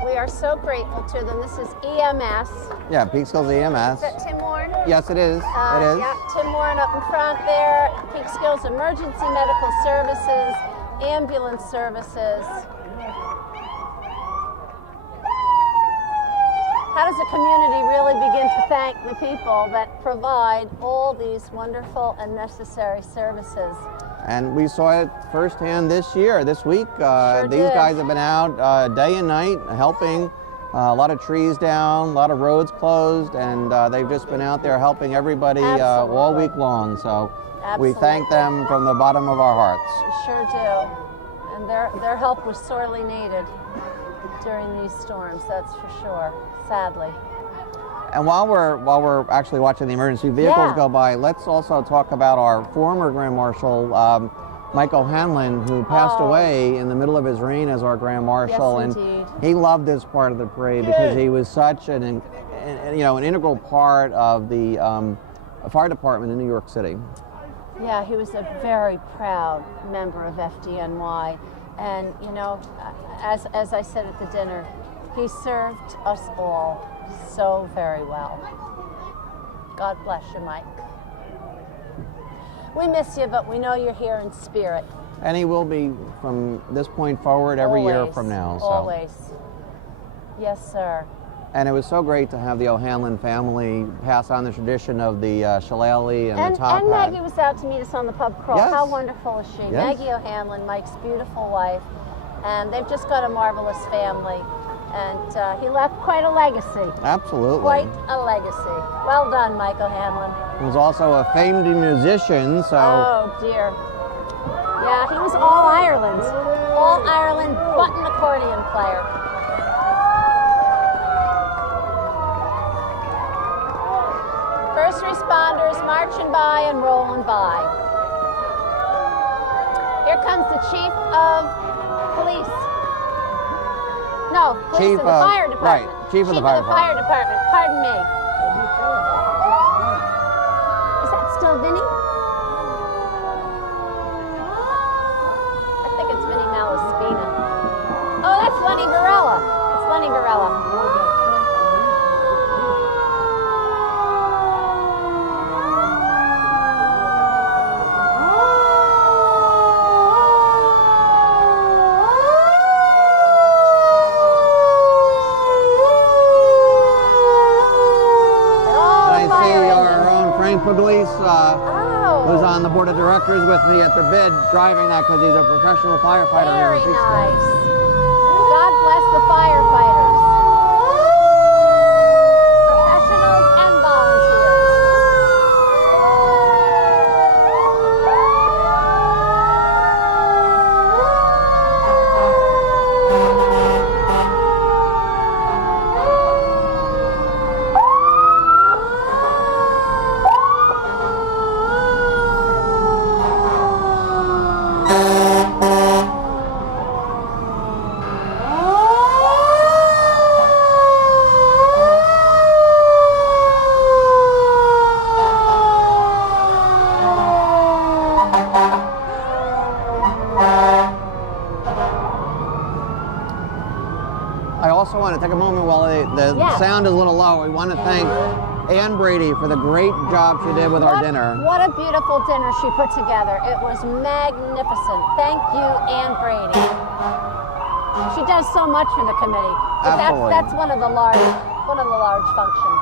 We are so grateful to them. This is EMS. Yeah, Peekskill's EMS. Is that Tim Warren? Yes, it is. It is. Yeah, Tim Warren up in front there. Peekskill's Emergency Medical Services, Ambulance Services. How does the community really begin to thank the people that provide all these wonderful and necessary services? And we saw it firsthand this year, this week. Sure These did. guys have been out day and night helping. A lot of trees down, a lot of roads closed, and they've just been out there helping everybody all Absolutely. week long. So we thank Absolutely. them from the bottom of our hearts. We sure do. And their help was sorely needed during these storms, that's for sure, sadly. And while we're actually watching the emergency vehicles Yeah. go by, let's also talk about our former Grand Marshal, Mike O'Hanlon, who passed Oh. away in the middle of his reign as our Grand Marshal. Yes, and indeed. he loved this part of the parade because he was such an integral part of the fire department in New York City. Yeah, he was a very proud member of FDNY. And, you know, as I said at the dinner, he served us all so very well. God bless you, Mike. We miss you, but we know you're here in spirit. And he will be from this point forward every year Always, from now. So. Always. Yes, sir. And it was so great to have the O'Hanlon family pass on the tradition of the shillelagh and the top And hat. Maggie was out to meet us on the pub crawl. Yes. How wonderful is she? Yes. Maggie O'Hanlon, Mike's beautiful wife. And they've just got a marvelous family. And he left quite a legacy. Absolutely. Quite a legacy. Well done, Mike O'Hanlon. He was also a famed musician, so Oh, dear. Yeah, he was all Ireland button accordion player. First responders marching by and rolling by. Here comes the chief of police. No, police Chief of the of- fire department. right, chief of the fire department. Pardon me. Is that still Vinny? I think it's Vinny Malaspina. Oh, that's Lenny Varela. It's Lenny Varela. and I see our own Frank Pugliese, who's Oh, on the board of directors with me at the bid, driving that because he's a professional firefighter here very in Peekskill. nice. God bless the firefighters. Professionals and volunteers. I also want to take a moment while the Yes. sound is a little low. We want to thank Ann Brady for the great job she did with our dinner. What a beautiful dinner she put together. It was magnificent. Thank you, Ann Brady. She does so much for the committee. But Absolutely. that's one of the large functions.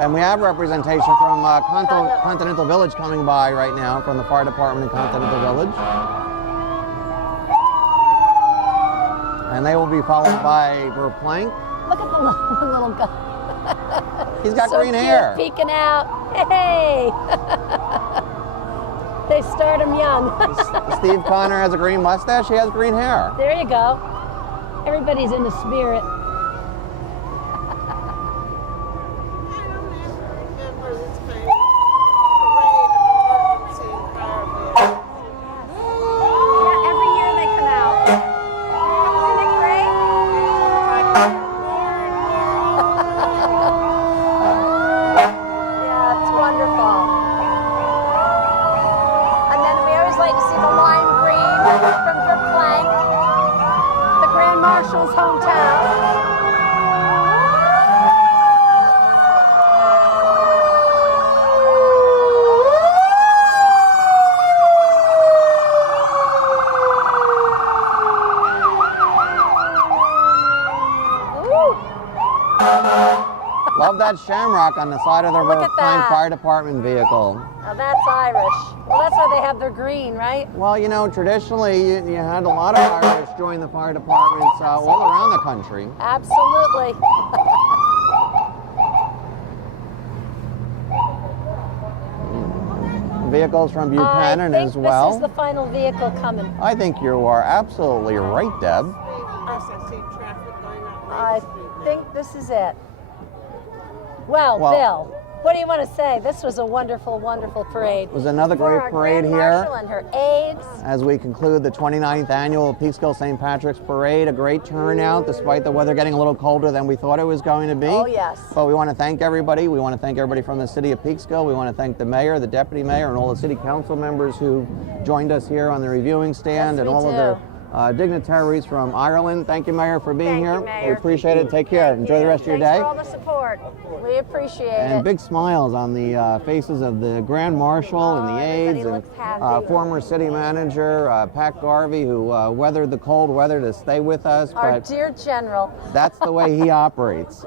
And we have representation from Continental Village coming by right now from the fire department in Continental Village. And they will be followed by Verplank. Look at the little guy. He's got So green cute, hair. peeking out. Hey! They start him young. Steve Connor has a green mustache. He has green hair. There you go. Everybody's in the spirit. Yeah, every year they come out. Isn't it great? Yeah, it's wonderful. And then we always like to see the lime green from Verplank, the Grand Marshal's hometown. Love that shamrock on the side of the Look at Verplank that. Fire Department vehicle. Now that's Irish. Well, that's why they have their green, right? Well, you know, traditionally you had a lot of Irish join the fire departments all around the country. Absolutely. Vehicles from Buchanan I think as well. this is the final vehicle coming. I think you are absolutely right, Deb. I think this is it. Well, Well- Bill, what do you want to say? This was a wonderful, wonderful parade. It was another For great our parade Grand here. Marshal and her aides. As we conclude the 29th annual Peekskill St. Patrick's Parade, a great turnout despite the weather getting a little colder than we thought it was going to be. Oh, yes. But we want to thank everybody. We want to thank everybody from the city of Peekskill. We want to thank the mayor, the deputy mayor, and all the city council members who joined us here on the reviewing stand, Yes, and we all of do. the dignitaries from Ireland. Thank you, Mayor, for being Thank you, here. Mayor. We appreciate it. Take care. Enjoy the rest of your Thanks day. for all the support. We appreciate And it. big smiles on the faces of the Grand Marshal and the everybody aides and looks happy. former city manager Pat Garvey, who weathered the cold weather to stay with us. Our But dear General. that's the way he operates.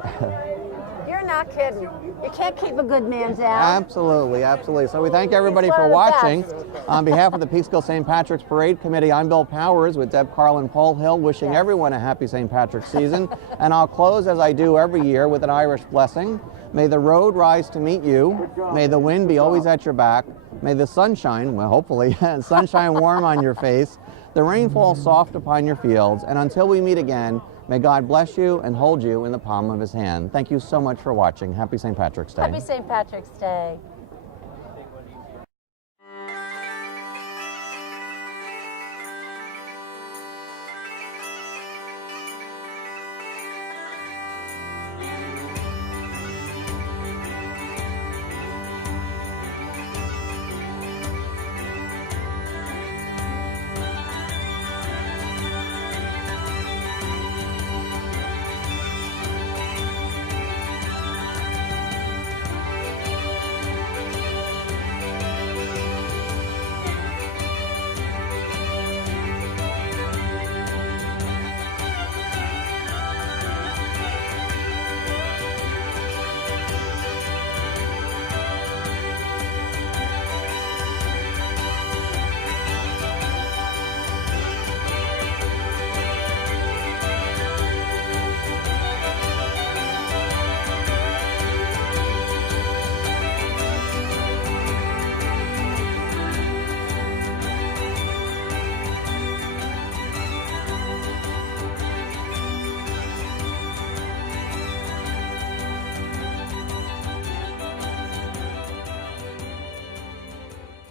You're not kidding. You can't keep a good man down. Absolutely, absolutely. So we thank everybody He's for one of the watching. best. On behalf of the Peekskill St. Patrick's Parade Committee, I'm Bill Powers with Deb Carl and Paul Hill, wishing Yes. everyone a happy St. Patrick's season. And I'll close, as I do every year, with an Irish blessing. May the road rise to meet you. May the wind be always at your back. May the sunshine, well, hopefully, sunshine warm on your face. The rain fall soft upon your fields. And until we meet again, may God bless you and hold you in the palm of his hand. Thank you so much for watching. Happy St. Patrick's Day. Happy St. Patrick's Day.